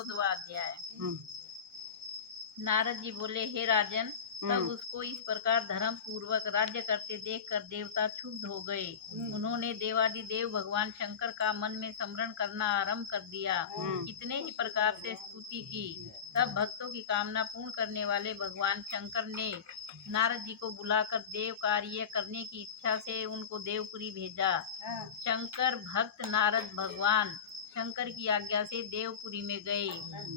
14वां अध्याय। नारद जी बोले, हे राजन, तब उसको इस प्रकार धर्म पूर्वक राज्य करते देखकर देवता क्षुब्ध हो गए। उन्होंने देवादिदेव भगवान शंकर का मन में स्मरण करना आरंभ कर दिया। कितने ही प्रकार से स्तुति की। तब भक्तों की कामना पूर्ण करने वाले भगवान शंकर ने नारद जी को बुलाकर देव कार्य करने की इच्छा से उनको देवपुरी भेजा। शंकर भक्त नारद भगवान शंकर की आज्ञा से देवपुरी में गए।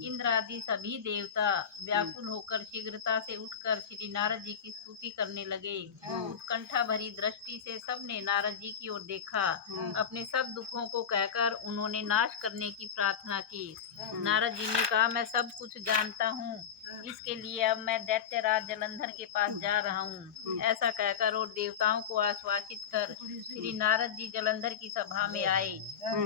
इंद्र आदि सभी देवता व्याकुल होकर शीघ्रता से उठकर श्री नारद जी की स्तुति करने लगे। उत्कंठा भरी दृष्टि से सबने नारद जी की ओर देखा। अपने सब दुखों को कहकर उन्होंने नाश करने की प्रार्थना की। नारद जी ने कहा, मैं सब कुछ जानता हूँ, इसके लिए अब मैं दैत्यराज जलंधर के पास जा रहा हूँ। ऐसा कहकर और देवताओं को आश्वासित कर श्री नारद जी जलंधर की सभा में आए।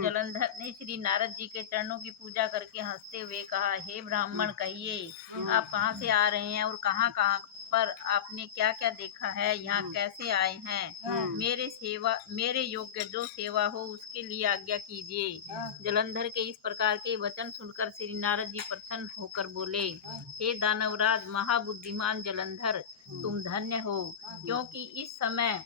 जलंधर ने श्री नारद जी के चरणों की पूजा करके हंसते हुए कहा, हे ब्राह्मण, कहिए आप कहाँ से आ रहे हैं और कहाँ कहाँ पर आपने क्या क्या देखा है, यहाँ कैसे आए हैं? मेरे योग्य जो सेवा हो उसके लिए आज्ञा कीजिए। जलंधर के इस प्रकार के वचन सुनकर श्री नारद जी प्रसन्न होकर बोले, हे दानवराज महाबुद्धिमान जलंधर, तुम धन्य हो, क्योंकि इस समय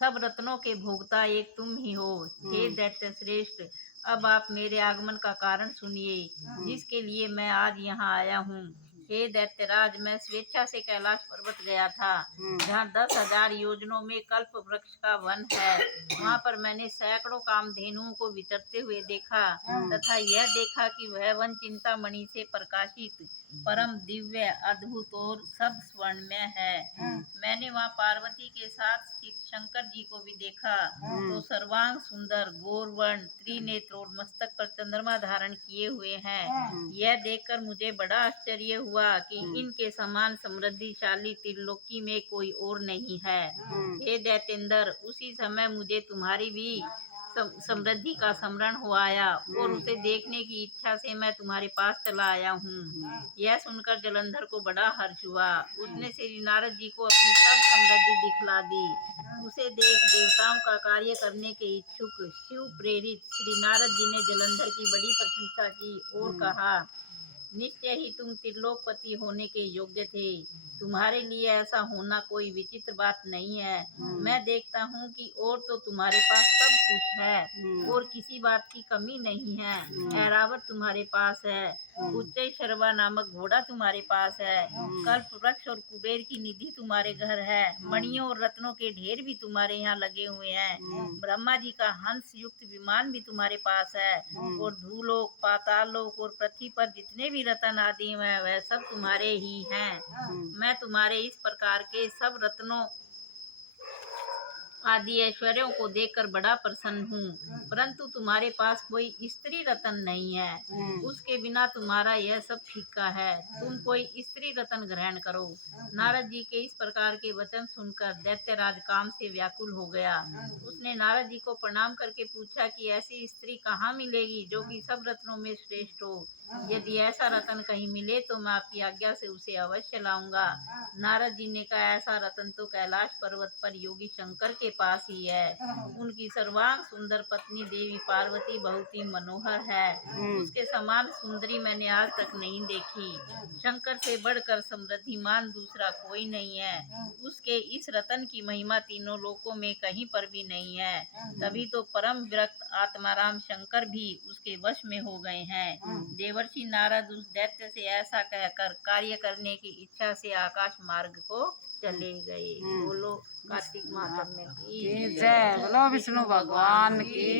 सब रत्नों के भोक्ता एक तुम ही हो। हे दैत्य श्रेष्ठ, अब आप मेरे आगमन का कारण सुनिए, जिसके लिए मैं आज यहाँ आया हूँ। हे दैत्यराज, मैं स्वेच्छा से कैलाश पर्वत गया था, जहाँ 10,000 योजनों में कल्प वृक्ष का वन है। वहाँ पर मैंने सैकड़ों कामधेनुओं को विचरते हुए देखा, तथा यह देखा कि वह वन चिंतामणि से प्रकाशित परम दिव्य, अद्भुत और सब स्वर्णमय है। मैंने वहाँ पार्वती के साथ शिव शंकर जी को भी देखा, तो सर्वांग सुंदर, गोरवर्ण, त्रिनेत्र और मस्तक पर चंद्रमा धारण किए हुए हैं। यह देखकर मुझे बड़ा आश्चर्य हुआ कि इनके समान समृद्धिशाली त्रिलोकी में कोई और नहीं है। हे दैत्येंद्र, उसी समय मुझे तुम्हारी भी समृद्धि का स्मरण हो आया और उसे देखने की इच्छा से मैं तुम्हारे पास चला आया हूँ। यह सुनकर जलंधर को बड़ा हर्ष हुआ। उसने श्री नारद जी को अपनी सब समृद्धि दिखला दी। उसे देख देवताओं का कार्य करने के इच्छुक शिव प्रेरित श्री नारद जी ने जलंधर की बड़ी प्रशंसा की और कहा, निश्चय ही तुम त्रिलोकपति होने के योग्य थे। तुम्हारे लिए ऐसा होना कोई विचित्र बात नहीं है। मैं देखता हूँ कि और तो तुम्हारे पास सब कुछ है और किसी बात की कमी नहीं है। ऐरावत तुम्हारे पास है, उच्च शर्वा नामक घोड़ा तुम्हारे पास है, कल्प वृक्ष और कुबेर की निधि तुम्हारे घर है, मणियों और रत्नों के ढेर भी तुम्हारे यहाँ लगे हुए हैं, ब्रह्मा जी का हंस युक्त विमान भी तुम्हारे पास है, और भूलोक, पाताल लोक और पृथ्वी पर जितने भी रत्न आदि हैं वह सब तुम्हारे ही हैं। मैं तुम्हारे इस प्रकार के सब रत्नों आदि ऐश्वर्यों को देखकर बड़ा प्रसन्न हूँ, परंतु तुम्हारे पास कोई स्त्री रत्न नहीं है। उसके बिना तुम्हारा यह सब फीका है। तुम कोई स्त्री रत्न ग्रहण करो। नारद जी के इस प्रकार के वचन सुनकर दैत्यराज काम से व्याकुल हो गया। उसने नारद जी को प्रणाम करके पूछा कि ऐसी स्त्री कहाँ मिलेगी जो कि सब रत्नों में श्रेष्ठ हो। यदि ऐसा रत्न कहीं मिले तो मैं आपकी आज्ञा से उसे अवश्य लाऊंगा। नारद जी ने कहा, ऐसा रत्न तो कैलाश पर्वत पर योगी शंकर के पास ही है। उनकी सर्वांग सुंदर पत्नी देवी पार्वती बहुत ही मनोहर है। उसके समान सुंदरी मैंने आज तक नहीं देखी। शंकर से बढ़कर समृद्धिमान दूसरा कोई नहीं है। उसके इस रतन की महिमा तीनों लोकों में कहीं पर भी नहीं है। तभी तो परम विरक्त आत्माराम शंकर भी उसके वश में हो गए हैं। देवर्षि नारद उस दैत्य से ऐसा कहकर कार्य करने की इच्छा से आकाश मार्ग को चले गए। बोलो कार्तिक मातम में की जय, बोलो विष्णु भगवान की।